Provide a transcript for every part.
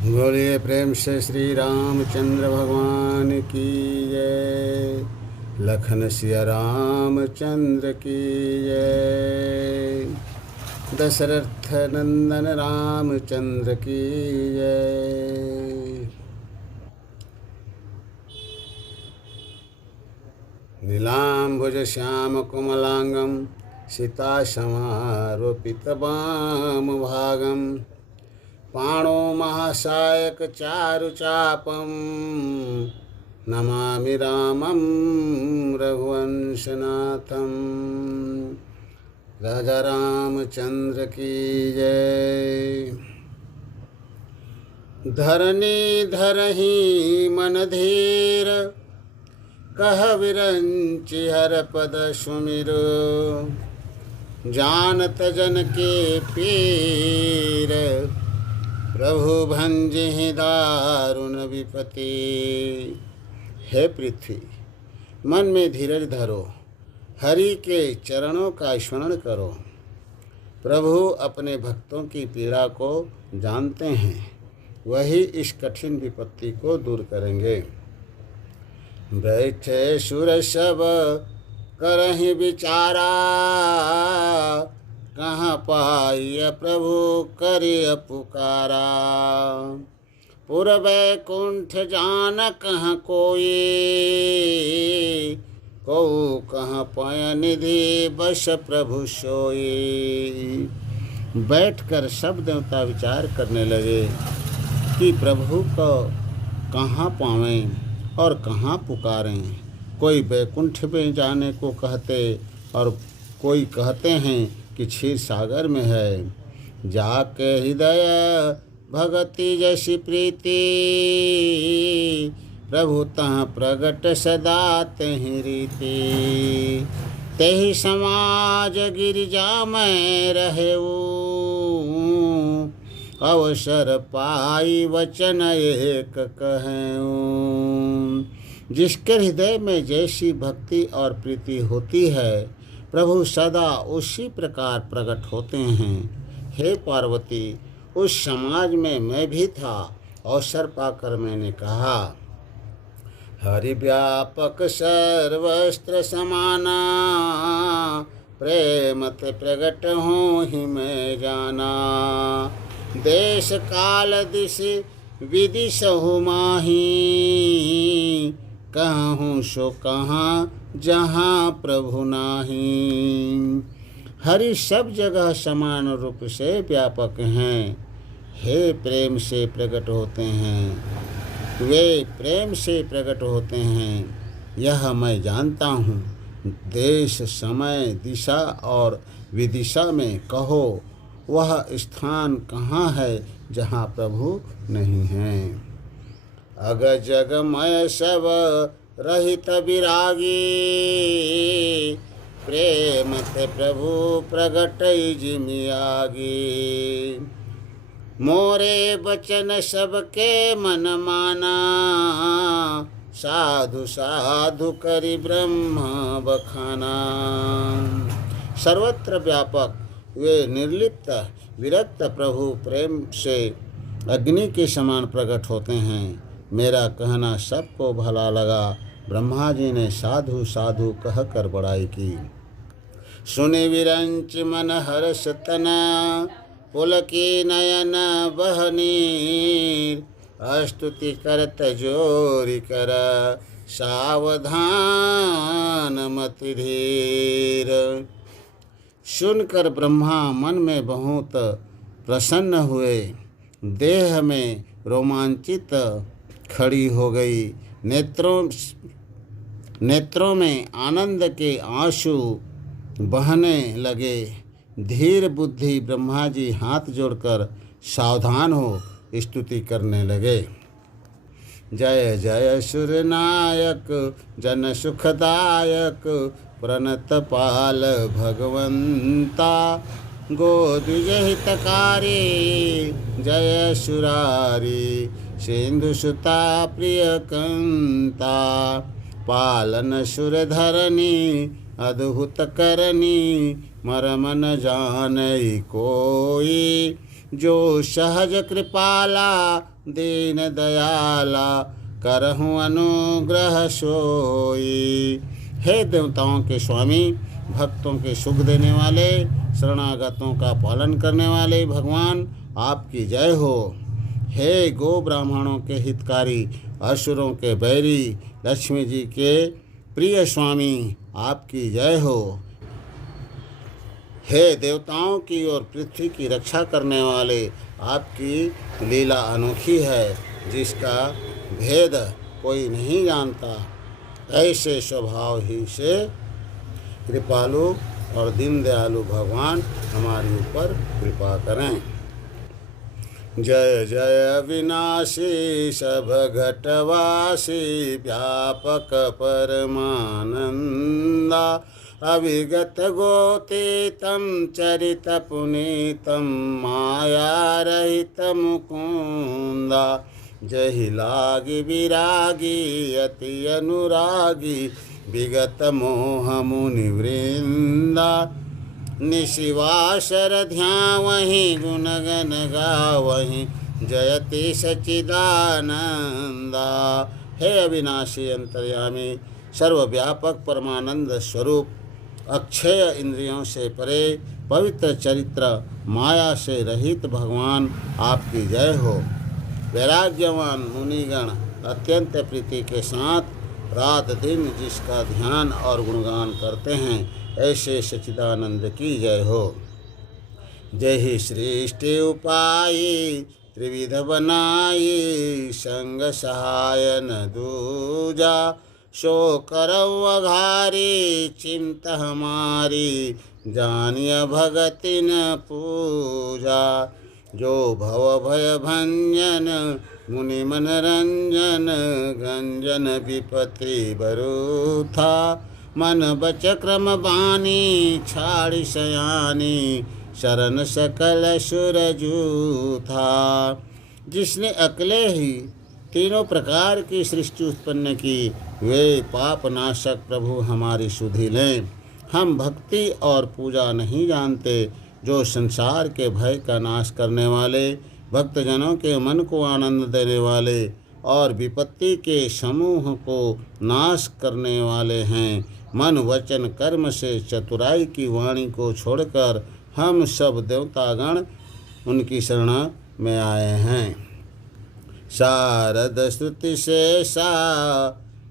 बोलिए प्रेम से श्री रामचंद्र भगवान की जय। लखन सिया रामचंद्र की जय। दशरथ नंदन रामचंद्र की जय। नीलाम्बुज श्याम कुमलांगम सीतासमारोपितवामभागं पाणो महासायक चारुचापं नमामि रामं रघुवंशनाथं। राजा रामचंद्र की जय। धरनी धरहि मन धीर कह विरंचि हर पद सुमिरो जानत जन के पीर प्रभु भंजहि दारुण विपति। हे पृथ्वी, मन में धीरज धरो, हरि के चरणों का स्मरण करो। प्रभु अपने भक्तों की पीड़ा को जानते हैं, वही इस कठिन विपत्ति को दूर करेंगे। बैठे सुर सब करहि विचारा कहाँ पाइय प्रभु करिय पुकारा। पुर बैकुंठ जान कहाँ कोई को कहाँ पाय निधि बस प्रभु सोई। बैठकर सब देवता विचार करने लगे कि प्रभु को कहाँ पावें और कहाँ पुकारें। कोई बैकुंठ में जाने को कहते और कोई कहते हैं कि क्षीर सागर में है। जाके हृदय भगति जैसी प्रीति प्रभु तहाँ प्रगट सदा तेहि रीति। तेहि समाज गिरिजा में रहेऊ अवसर पाई वचन एक कहूँ। जिसके हृदय में जैसी भक्ति और प्रीति होती है प्रभु सदा उसी प्रकार प्रकट होते हैं। हे पार्वती, उस समाज में मैं भी था। अवसर पाकर मैंने कहा, हरि व्यापक सर्वस्त्र समाना प्रेम ते प्रगट हूँ ही मैं जाना। देश काल दिश विदिशहु माही कहूँ सो कहाँ जहाँ प्रभु नाही। हरि सब जगह समान रूप से व्यापक हैं। हे प्रेम से प्रकट होते हैं, वे प्रेम से प्रकट होते हैं, यह मैं जानता हूँ। देश समय दिशा और विदिशा में कहो वह स्थान कहाँ है जहाँ प्रभु नहीं हैं। अग जगमय सब रहित विरागी प्रेम ते प्रभु प्रगट जिमियागी। मोरे बचन सबके मन माना साधु साधु करि ब्रह्म बखाना। सर्वत्र व्यापक वे निर्लिप्त विरक्त प्रभु प्रेम से अग्नि के समान प्रकट होते हैं। मेरा कहना सबको भला लगा। ब्रह्मा जी ने साधु साधु कहकर बड़ाई की। सुनि विरंच मन हर्ष तना पुलकी नयन बहनीर स्तुति करत जोरि कर सावधान मति धीर। सुनकर ब्रह्मा मन में बहुत प्रसन्न हुए, देह में रोमांचित खड़ी हो गई। नेत्रों में आनंद के आंसू बहने लगे। धीर बुद्धि ब्रह्मा जी हाथ जोड़कर सावधान हो स्तुति करने लगे। जय जय सुरनायक जन सुखदायक प्रणत पाल भगवंता गोद्विज हितकारी जय सुरारी सिंधु सुता प्रिय कंता। पालन सुर धरनी अद्भुत करनी मरम न जानई कोई, जो सहज कृपाला दीन दयाला, करहूँ अनुग्रह सोई। हे देवताओं के स्वामी, भक्तों के सुख देने वाले, शरणागतों का पालन करने वाले भगवान, आपकी जय हो। हे गो ब्राह्मणों के हितकारी, असुरों के बैरी, लक्ष्मी जी के प्रिय स्वामी, आपकी जय हो। हे देवताओं की और पृथ्वी की रक्षा करने वाले, आपकी लीला अनोखी है, जिसका भेद कोई नहीं जानता। ऐसे स्वभाव ही से कृपालु और दीन दयालु भगवान हमारे ऊपर कृपा करें। जय जय विनाशी सब घटवासी, व्यापक परमानंदा, अविगत गोतीतम चरित पुनीतम, माया रहित मुकुंदा। जहि लागी विरागी अति अनुरागी, विगत मोह मुनि वृंदा। निशिवासर ध्यावहि गुणगन गावहि, जयति सच्चिदानंदा। हे अविनाशी अंतर्यामी, सर्वव्यापक परमानंद स्वरूप, अक्षय इंद्रियों से परे, पवित्र चरित्र, माया से रहित भगवान, आपकी जय हो। वैराग्यवान मुनिगण अत्यंत प्रीति के साथ रात दिन जिसका ध्यान और गुणगान करते हैं, ऐसे सच्चिदानंद की जय हो। जय ही सृष्टि उपायी, त्रिविध बनाई, संग सहाय न दूजा। सो करौ अघारी, चिंत हमारी, जानिय भगति न पूजा। जो भव भय भंजन, मुनि मन रंजन, गंजन विपत्ति बरूथा। मन बच क्रम बानी, छाड़ी सयानी, शरण सकल सुर जूथा। जिसने अकेले ही तीनों प्रकार की सृष्टि उत्पन्न की, वे पाप नाशक प्रभु हमारी सुधि लें। हम भक्ति और पूजा नहीं जानते, जो संसार के भय का नाश करने वाले, भक्तजनों के मन को आनंद देने वाले और विपत्ति के समूह को नाश करने वाले हैं। मन वचन कर्म से चतुराई की वाणी को छोड़कर हम सब देवतागण उनकी शरण में आए हैं। शारद श्रुति शेषा,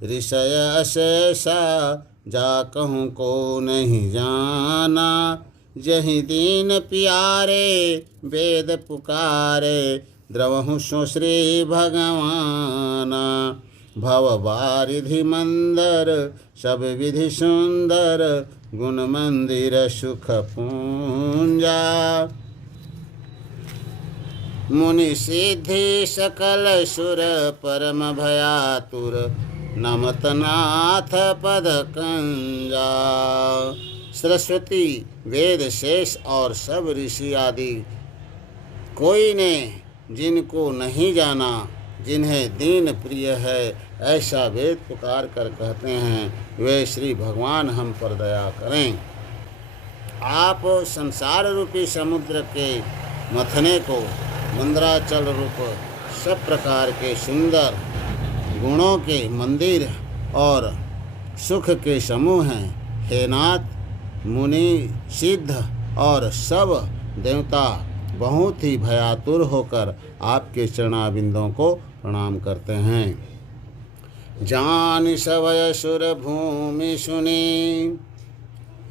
ऋषय अशेषा, जा कहूँ को नहीं जाना। जहि दीन प्यारे, वेद पुकारे, द्रवहु सो श्री भगवाना। भव बारिधि मंदर, सब विधि सुंदर, गुण मंदिर सुख पूंजा। मुनि सिद्धि सकल सुर, परम भयातुर, नमत नाथ पद कंजा। सरस्वती, वेद शेष और सब ऋषि आदि कोई ने जिनको नहीं जाना, जिन्हें दीन प्रिय है, ऐसा वेद पुकार कर कहते हैं, वे श्री भगवान हम पर दया करें। आप संसार रूपी समुद्र के मथने को मंदराचल रूप सब प्रकार के सुंदर गुणों के मंदिर और सुख के समूह हैं। हे नाथ, मुनि, सिद्ध और सब देवता बहुत ही भयातुर होकर आपके चरणाबिंदों को प्रणाम करते हैं। जान सवय सुर भूमि सुनी,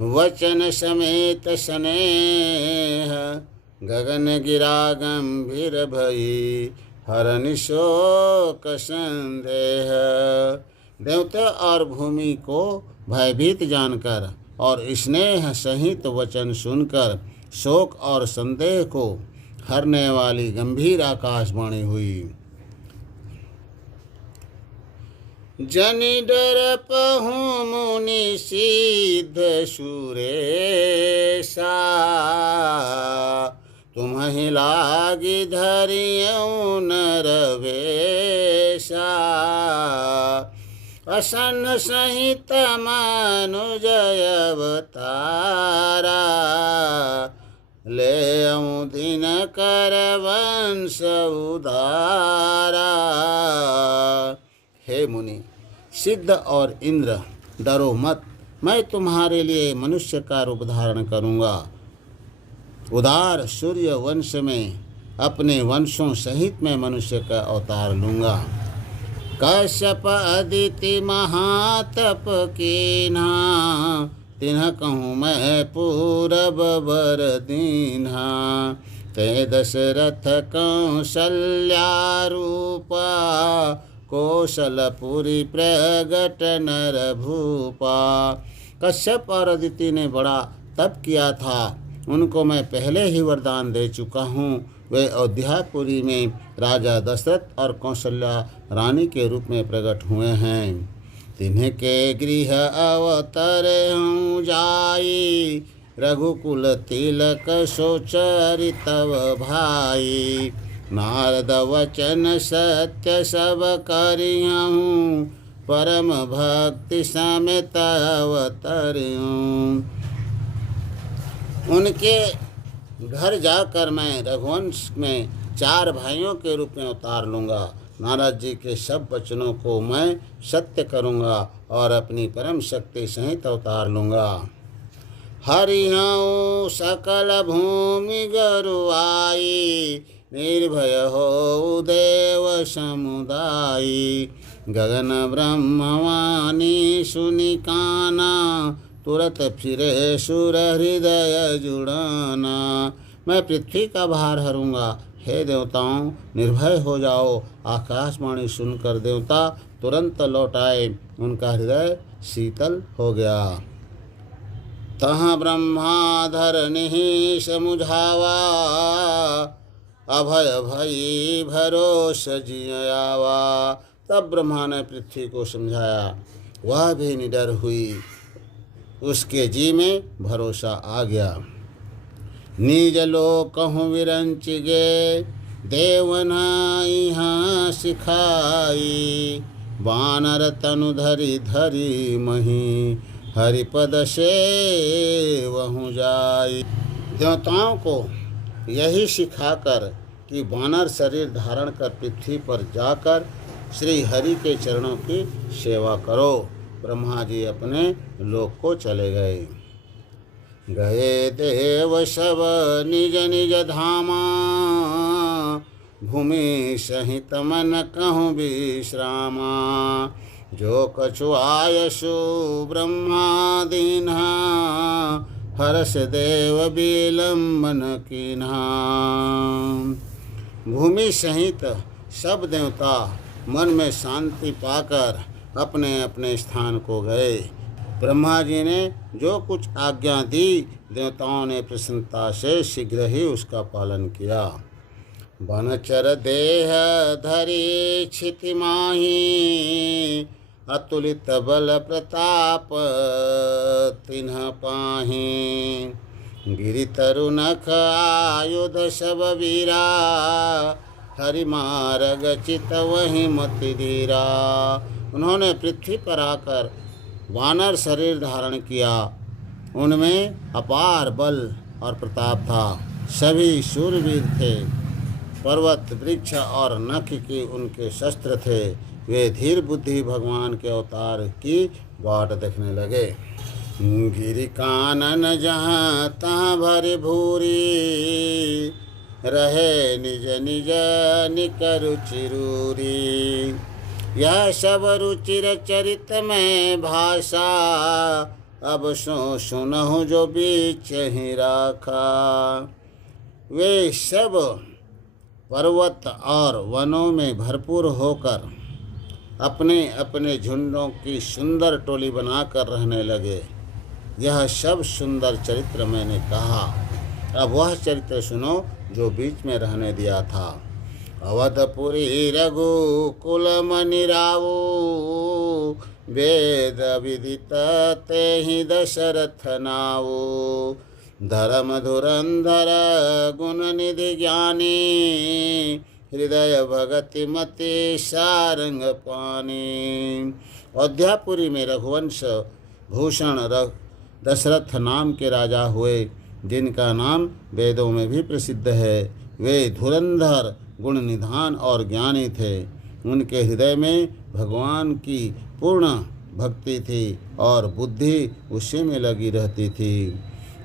वचन समेत स्नेह, गगन गिरा गंभीर भई, हरनि शोक संदेह। देवता और भूमि को भयभीत जानकर और स्नेह सहित वचन सुनकर शोक और संदेह को हरने वाली गंभीर आकाशवाणी हुई। जनि डर पहुँ मुनि सिद्ध सुरेशा, तुम्हि लागी धरियौ नरवेशा। प्रसन्न सहित मनुजय अवतारा, ले दिन कर वंश उदारा। हे मुनि, सिद्ध और इंद्र, डरो मत, मैं तुम्हारे लिए मनुष्य का रूप धारण करूँगा। उदार सूर्य वंश में अपने वंशों सहित मैं मनुष्य का अवतार लूँगा। कश्यप अदिति महातप कीन्हा, तिन्ह कहूँ मैं पूरब बर दीन्हा। ते दशरथ कौशल्या रूपा, कौशलपुरी प्रगट नर भूपा। कश्यप और अदिति ने बड़ा तप किया था, उनको मैं पहले ही वरदान दे चुका हूँ। वे अयोध्यापुरी में राजा दशरथ और कौशल्या रानी के रूप में प्रकट हुए हैं। तिन्ह के गृह अवतरऊँ जाई, रघुकुल तिलक सोचरितव भाई। नारद वचन सत्य सब करियऊँ, परम भक्ति समेत अवतरऊँ। उनके घर जाकर मैं रघुवंश में 4 भाइयों के रूप में अवतार लूँगा। नारद जी के सब वचनों को मैं सत्य करूँगा और अपनी परम शक्ति सहित अवतार लूँगा। हरिहऊँ सकल भूमि गरुआई, निर्भय हो देव समुदायी। गगन ब्रह्मवाणी सुनि काना, तुरत फिरे सुर हृदय जुड़ाना। मैं पृथ्वी का भार हरूंगा। हे देवताओं, निर्भय हो जाओ। आकाशवाणी सुनकर देवता तुरंत लौट आए, उनका हृदय शीतल हो गया। तहाँ ब्रह्माधर निहि समुझावा, अभय भई भरोस जियावा। तब ब्रह्मा ने पृथ्वी को समझाया, वह भी निडर हुई, उसके जी में भरोसा आ गया। निज लोकहु विरंच गे, देवना यहाँ सिखाई। वानर तनु धरि धरि मही, हरिपद से वहु जाई। देवताओं को यही सिखाकर कि वानर शरीर धारण कर पृथ्वी पर जाकर श्री हरि के चरणों की सेवा करो, ब्रह्मा जी अपने लोक को चले गए। गए देव सब निज निज धामा, भूमि सहित मन कहूँ विश्रामा। जो कछु आयसु ब्रह्मा दीन्हा, हर्ष देव विलंबन कीन्हा। भूमि सहित सब देवता मन में शांति पाकर अपने अपने स्थान को गए। ब्रह्मा जी ने जो कुछ आज्ञा दी, देवताओं ने प्रसन्नता से शीघ्र ही उसका पालन किया। बनचर देह धरि क्षिति माही, अतुलित बल प्रताप तिन्ह पाही। गिरि तरु नख आयुध सब वीरा, हरि मार्ग चित वही मति धीरा। उन्होंने पृथ्वी पर आकर वानर शरीर धारण किया, उनमें अपार बल और प्रताप था। सभी शूरवीर थे, पर्वत वृक्ष और नख की उनके शस्त्र थे। वे धीर बुद्धि भगवान के अवतार की बाट देखने लगे। गिरि कानन जहाँ तहाँ भरी भूरी, रहे निज निज निकर रुचिरूरी। यह सब रुचिर चरित में भाषा, अब सो सुनहु जो बीच ही राखा। वे सब पर्वत और वनों में भरपूर होकर अपने अपने झुंडों की सुंदर टोली बनाकर रहने लगे। यह सब सुंदर चरित्र मैंने कहा, अब वह चरित्र सुनो जो बीच में रहने दिया था। अवधपुरी रघुकुल मनि रावो, वेद विदित तेहि दशरथ नावो। धर्म धुरंधर गुण निधि ज्ञानी, हृदय भगति मति सारंग पानी। अयोध्यापुरी में रघुवंश भूषण दशरथ नाम के राजा हुए, जिनका नाम वेदों में भी प्रसिद्ध है। वे धुरंधर, गुण निधान और ज्ञानी थे। उनके हृदय में भगवान की पूर्ण भक्ति थी और बुद्धि उसी में लगी रहती थी।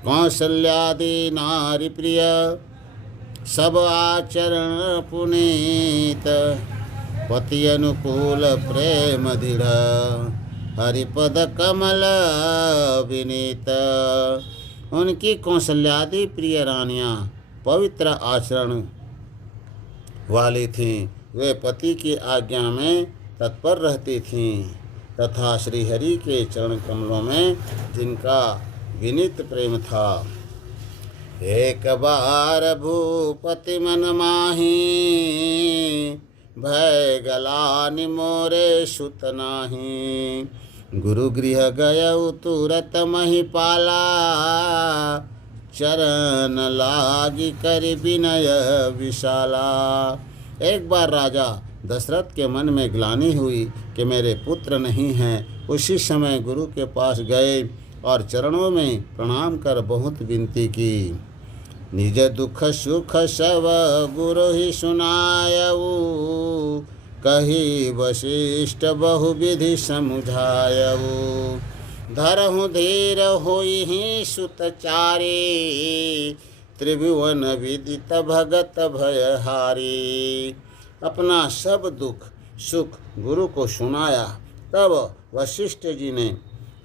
कौशल्यादि नारी प्रिय, सब आचरण पुनीत, पति अनुकूल प्रेम दृढ़, हरिपद कमल विनीत। उनकी कौशल्यादि प्रिय रानियां पवित्र आचरण वाली थीं। वे पति की आज्ञा में तत्पर रहती थीं तथा श्रीहरि के चरण कमलों में जिनका विनीत प्रेम था। एक बार भूपति मन माही, भय गलानि मोरे सुत नाही, गुरु गृह गयउ तुरत महिपाला, चरण लागी कर विनय विशाला। एक बार राजा दशरथ के मन में ग्लानि हुई कि मेरे पुत्र नहीं हैं। उसी समय गुरु के पास गए और चरणों में प्रणाम कर बहुत विनती की। निज दुख सुख सब गुरु ही सुनायऊ, कही वशिष्ठ बहुविधि समुझायऊ, धरहु धीर होई ही सुतचारी, त्रिभुवन विदित भगत भयहारी। अपना सब दुख सुख गुरु को सुनाया। तब वशिष्ठ जी ने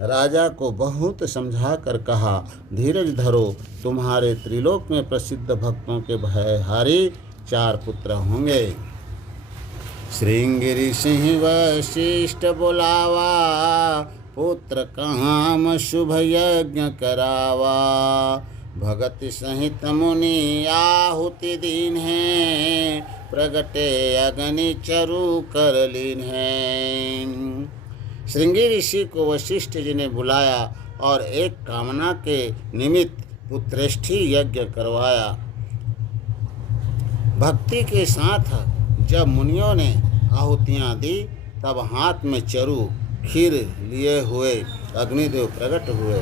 राजा को बहुत समझा कर कहा, धीरज धरो, तुम्हारे त्रिलोक में प्रसिद्ध भक्तों के भयहारी 4 पुत्र होंगे। श्रृंगिरि सिंह वशिष्ठ बुलावा, पुत्र काम शुभ यज्ञ करावा, भगति सहित मुनि आहुति दीन है, प्रगटे अग्नि चरु कर लीन है। श्रृंगी ऋषि को वशिष्ठ जी ने बुलाया और एक कामना के निमित्त पुत्रेष्ठी यज्ञ करवाया। भक्ति के साथ जब मुनियों ने आहुतियाँ दी, तब हाथ में चरु खीर लिए हुए अग्निदेव प्रकट हुए।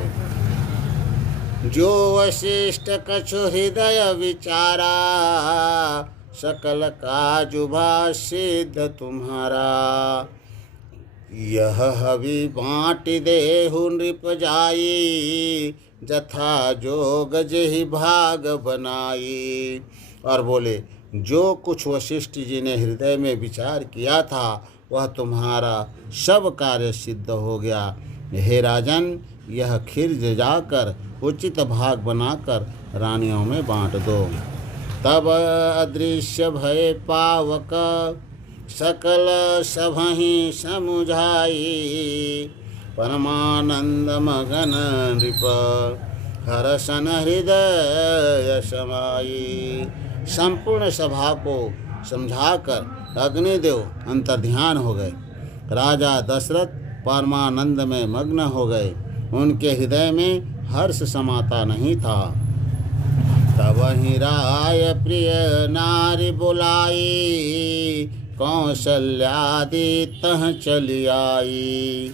जो वशिष्ठ कछु हृदय विचारा, सकल काजुभा सिद्ध तुम्हारा, यह हवि बाँट देहु नृप जाई, जथा जोग जेहि भाग बनाई। और बोले, जो कुछ वशिष्ठ जी ने हृदय में विचार किया था वह तुम्हारा सब कार्य सिद्ध हो गया। हे राजन, यह खीर जाकर उचित भाग बनाकर रानियों में बाँट दो। तब अदृश्य भय पावक, सकल सभहि समुझाई, परमानंद मगन नृप, हरसन हृदय समाई। संपूर्ण सभा को समझाकर अग्निदेव अंतर्ध्यान हो गए। राजा दशरथ परमानंद में मग्न हो गए। उनके हृदय में हर्ष समाता नहीं था। तब ही राय प्रिय नारी बुलाई, कौशल्यादि तह चली आई,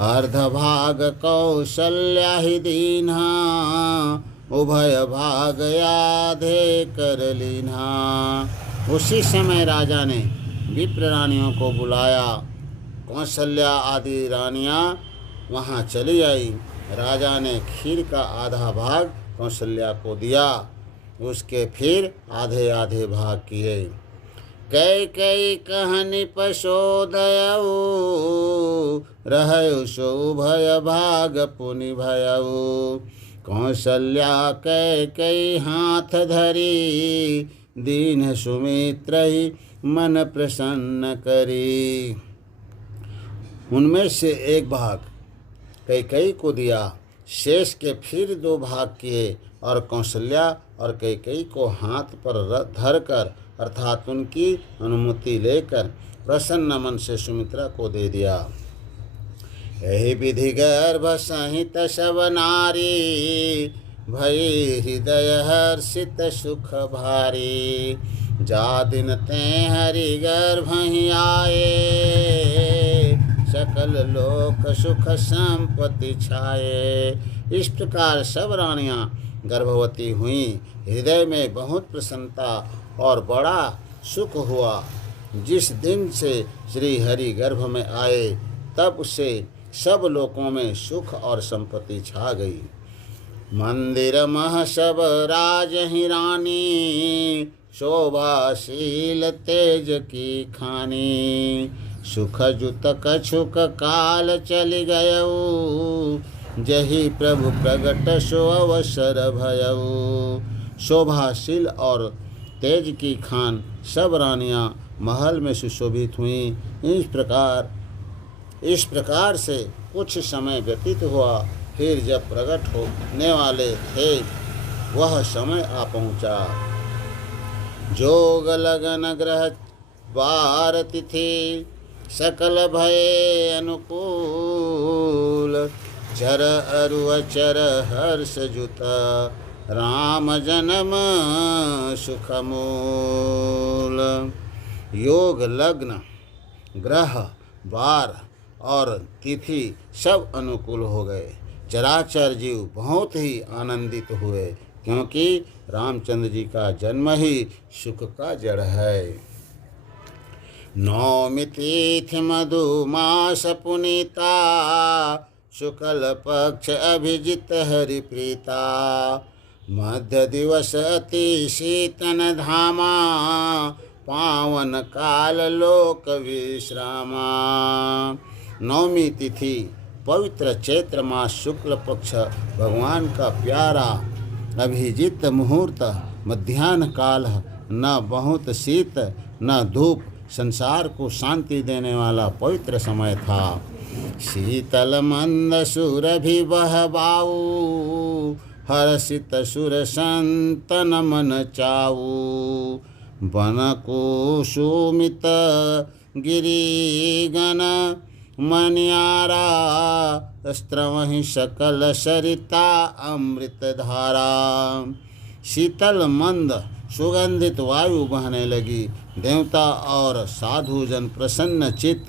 अर्धभाग कौशल्या ही दीन्हा, उभय भाग आधे कर लीन्हा। उसी समय राजा ने विप्र रानियों को बुलाया। कौशल्या आदि रानियां वहां चली आई। राजा ने खीर का आधा भाग कौशल्या को दिया, उसके फिर आधे आधे भाग किए। कई कई कहनि पशोदयऊ, रहयु सो भय भाग पुनि भयऊ। कौशल्या कई कई हाथ धरी, दीन सुमित्र ही मन प्रसन्न करी। उनमें से एक भाग कैकेयी को दिया, शेष के फिर 2 भाग किए और कौशल्या और कैकेयी को हाथ पर धरकर अर्थात उनकी अनुमति लेकर प्रसन्न मन से सुमित्रा को दे दिया। यही विधि गर्भ सहित सब नारी, भई हृदय हर्षित सुख भारी। जा दिन ते हरि गर्भ ही आए, सकल लोक सुख संपत्ति छाए। इस प्रकार सब रानियां गर्भवती हुईं। हृदय में बहुत प्रसन्नता और बड़ा सुख हुआ। जिस दिन से श्री हरि गर्भ में आए तब से सब लोकों में सुख और संपत्ति छा गई। मंदिर मह सब राज ही रानी, शोभाशील तेज की खानी। सुख जुत कछुक काल चल गयऊ, जही प्रभु प्रगट सो अवसर भयऊ। शोभाशील और तेज की खान सब रानियां महल में सुशोभित हुईं। इस प्रकार से कुछ समय व्यतीत हुआ। फिर जब प्रकट होने वाले थे वह समय आ पहुँचा। जोग लगन ग्रह वार तिथि, सकल भय अनुकूल। चर अरु अचर हर्ष जुत, राम जन्म सुख मूल। योग लग्न ग्रह वार और तिथि सब अनुकूल हो गए। चराचर जीव बहुत ही आनंदित हुए, क्योंकि रामचंद्र जी का जन्म ही सुख का जड़ है। नौमी तिथि मधुमास पुनीता, शुक्ल पक्ष अभिजित हरि प्रीता। मध्य दिवस अति शीतन धामा, पावन काल लोक विश्रामा। नौमी तिथि पवित्र चैत्र मास शुक्ल पक्ष भगवान का प्यारा अभिजीत मुहूर्त, मध्याह्न काल, न बहुत शीत न धूप, संसार को शांति देने वाला पवित्र समय था। शीतल मंद सुरभि बहबाऊ, हर्षित सुर संतन मन चाऊ। वन कुसुमित गिरिगण मनियारा, स्त्रवहि सकल सरिता अमृत धारा। शीतल मंद सुगंधित वायु बहने लगी। देवता और साधुजन प्रसन्न चित्त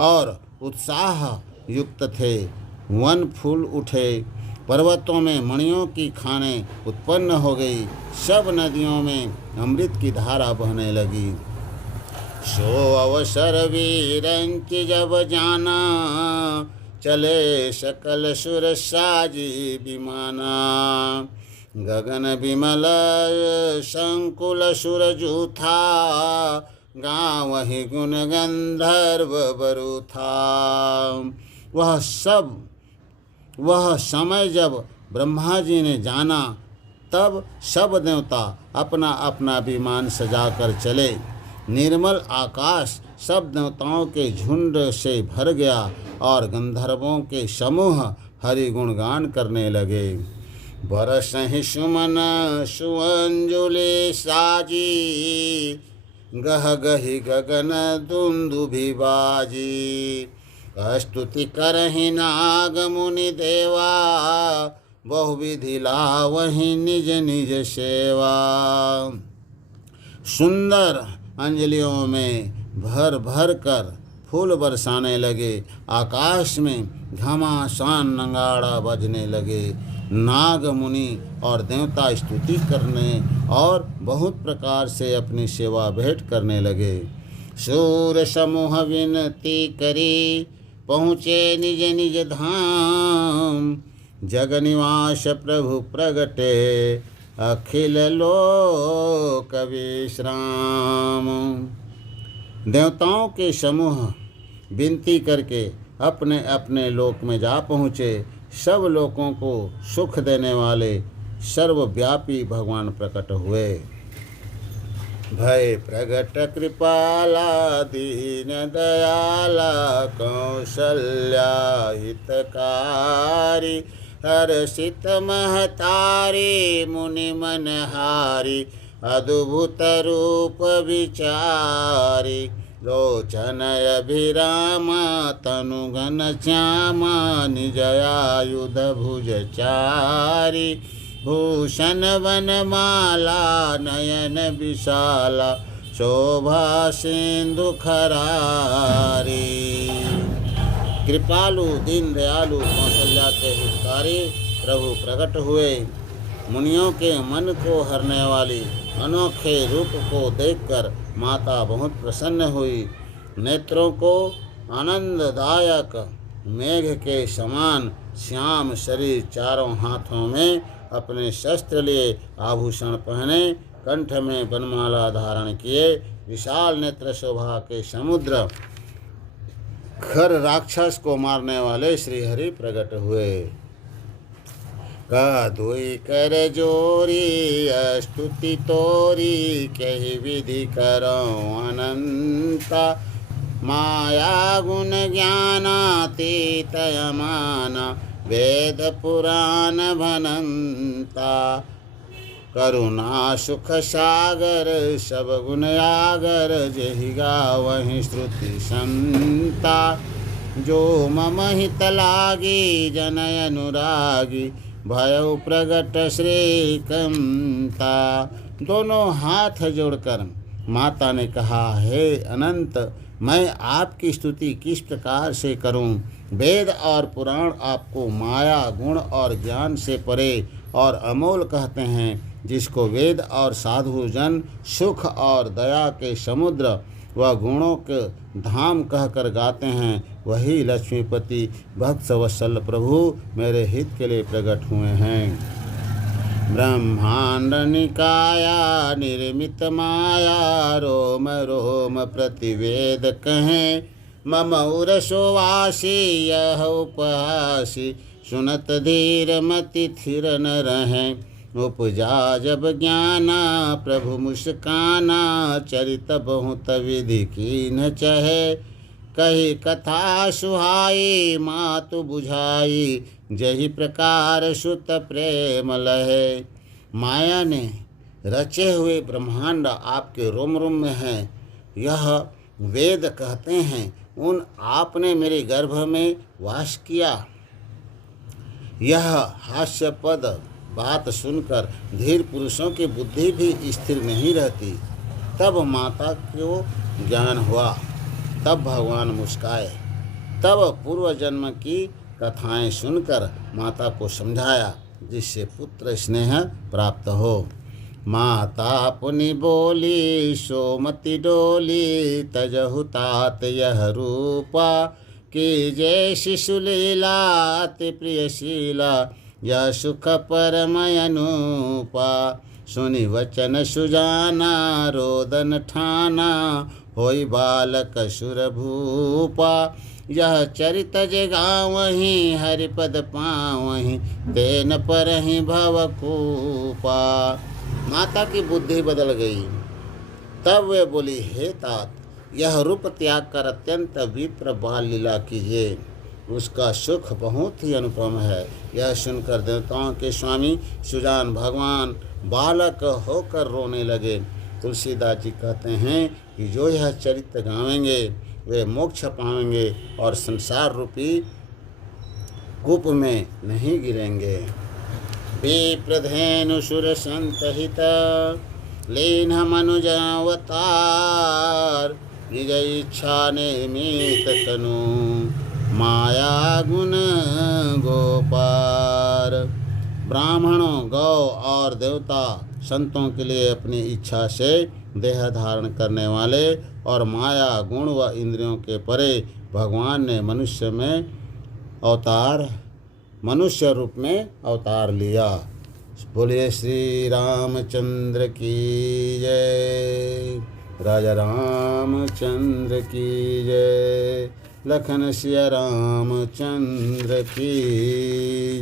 और उत्साह युक्त थे। वन फूल उठे, पर्वतों में मणियों की खानें उत्पन्न हो गई। सब नदियों में अमृत की धारा बहने लगी। सो अवसर वीरंति जब जाना, चले सकल सुर साजी विमाना। गगन विमल संकुल सुर जूथा, गावहि गुण गंधर्व बरूथा। वह समय जब ब्रह्मा जी ने जाना तब सब देवता अपना अपना विमान सजाकर चले। निर्मल आकाश सब देवताओं के झुंड से भर गया और गंधर्वों के समूह हरि गुणगान करने लगे। बरसहि सुमन सुअंजुलि साजी, गह गहि गगन दुंदुभि बाजी। स्तुति करहि नाग मुनि देवा, बहुविधि लावहि निज निज सेवा। सुंदर अंजलियों में भर भर कर फूल बरसाने लगे। आकाश में घमासान नगाड़ा बजने लगे। नाग मुनि और देवता स्तुति करने और बहुत प्रकार से अपनी सेवा भेंट करने लगे। सूर समूह विनती करी, पहुँचे निज निज धाम। जग निवास प्रभु प्रगटे, अखिल लोक विश्राम। देवताओं के समूह विनती करके अपने अपने लोक में जा पहुँचे। सब लोगों को सुख देने वाले सर्वव्यापी भगवान प्रकट हुए। भय प्रगट कृपाला दीन दयाला, कौशल्या हितकारी। हर्षित महतारी मुनि मनहारी, अद्भुत रूप विचारी। लोचन अभिराम तनुगन श्यामा, निज आयुध भुज चारी। भूषण वनमाला नयन विशाला, शोभा सिंधु खरारी। कृपालु दीन दयालु कौशल्या के हितकारी प्रभु प्रकट हुए। मुनियों के मन को हरने वाली अनोखे रूप को देखकर माता बहुत प्रसन्न हुई। नेत्रों को आनंददायक मेघ के समान श्याम शरीर, चारों हाथों में अपने शस्त्र लिए, आभूषण पहने, कंठ में वनमाला धारण किए, विशाल नेत्र शोभा के समुद्र, खर राक्षस को मारने वाले श्री हरि प्रकट हुए। कह दुई कर जोरी स्तुति तोरी, कही विधि करो अनंता, माया गुण ज्ञानातीत यमान, वेद पुराण भनंता, करुणा सुख सागर सब गुण आगर, जेहि गावहि श्रुति संता, जो मम हित लागी जनय अनुरागी, भयउ प्रगट श्रीकंता। दोनों हाथ जोड़कर माता ने कहा, हे अनंत, मैं आपकी स्तुति किस प्रकार से करूं? वेद और पुराण आपको माया गुण और ज्ञान से परे और अमोल कहते हैं। जिसको वेद और साधु जन सुख और दया के समुद्र व गुणों के धाम कहकर गाते हैं, वही लक्ष्मीपति भक्त वत्सल प्रभु मेरे हित के लिए प्रकट हुए हैं। ब्रह्मांड निकाया निर्मित माया, रोम रोम प्रतिवेद कहें, मम उरसोवासी यह उपहासी, सुनत धीर मति थिर न रहें, उपजा जब ज्ञाना प्रभु मुस्काना, चरित बहुत विधि की न चहे, कही कथा सुहाई मातु बुझाई, जही प्रकार सुत प्रेम लहे। माया ने रचे हुए ब्रह्मांड आपके रोम रोम में है, यह वेद कहते हैं, उन आपने मेरे गर्भ में वास किया। यह हास्यपद बात सुनकर धीर पुरुषों की बुद्धि भी स्थिर नहीं रहती। तब माता को ज्ञान हुआ, तब भगवान मुस्काए, तब पूर्व जन्म की कथाएं सुनकर माता को समझाया, जिससे पुत्र स्नेह प्राप्त हो। माता पुनि बोली सोमति डोली, तजहु तात यह रूपा, कि जय शिशुलीला अति प्रियशीला, यह सुख परम अनुपा। सुनि वचन सुजाना रोदन ठाना, होई बालक सुर भूपा, यह चरित जगावहीं हरिपद पावहीं, तेन परहि भवकूपा। माता की बुद्धि बदल गई। तब वे बोली, हे तात, यह रूप त्याग कर अत्यंत विप्र बाल लीला कीजिए, उसका सुख बहुत ही अनुपम है। यह सुनकर देवताओं के स्वामी सुजान भगवान बालक होकर रोने लगे। तुलसीदास जी कहते हैं कि जो यह चरित्र गावेंगे वे मोक्ष पाएंगे और संसार रूपी कूप में नहीं गिरेंगे। विप्रधेनु सुर संतहित लीन मनुजावतार, निज इच्छा निर्मित तनु, माया गुण गोपार। ब्राह्मणों, गौ और देवता संतों के लिए अपनी इच्छा से देह धारण करने वाले और माया गुण व इंद्रियों के परे भगवान ने मनुष्य रूप में अवतार लिया। बोलिए श्री रामचंद्र की जय, राजा रामचंद्र की जय, लखन सिया रामचंद्र की